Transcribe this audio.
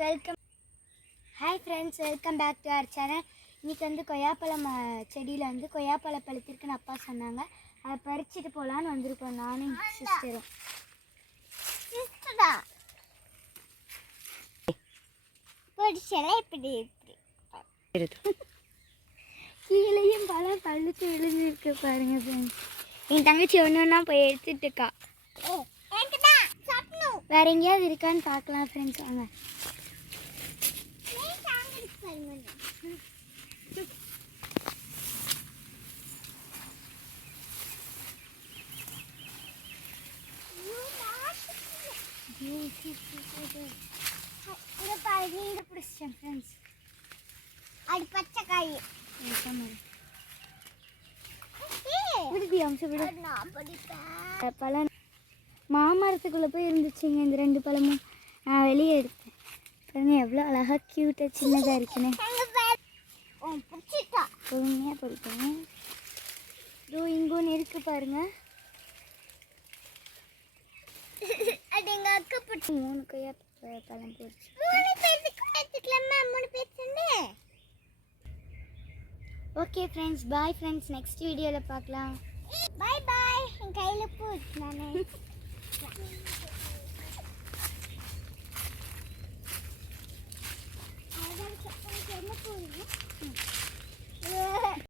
Welcome back to our channel. இன்றைக்கி வந்து கொய்யாப்பழம் செடியில் வந்து கொய்யாப்பழம் பழுத்திருக்குன்னு அப்பா சொன்னாங்க. அதை பறிச்சுட்டு போகலான்னு வந்திருக்கோம் நானும் சிஸ்டரும். கீழேயும் பழம் பழுத்து விழுந்துருக்கு பாருங்க ஃப்ரெண்ட்ஸ். என் தங்கச்சி ஒன்று ஒன்றா போய் எடுத்துட்டு இருக்கா. வேற எங்கேயாவது இருக்கான்னு பார்க்கலாம் ஃப்ரெண்ட்ஸ். வாங்க. பிடிச்சேன் ஃப்ரெண்ட்ஸ். அது பச்சை காய் பழம் மாமரத்துக்குள்ளே போய் இருந்துச்சுங்க. இந்த 2 பழமும் நான் வெளியே எடுத்தேன். பாருங்க எவ்வளோ அழகாக க்யூட்டாக சின்னதாக இருக்குன்னு. பொறுமையாக பொறுப்பேன். இதோ இங்கே ஒன்று இருக்கு பாருங்க. அது எங்கள் அக்கா பிடிச்சி 3 கொய்யா பழம் போச்சு. 3 பேருக்கு எடுத்துக்கலாமா? 3 பேர் சொன்னேன். Okay friends, bye friends. Next வீடியோவில் பார்க்கலாம். பாய் பாய். என் கையில் போச்சு நான்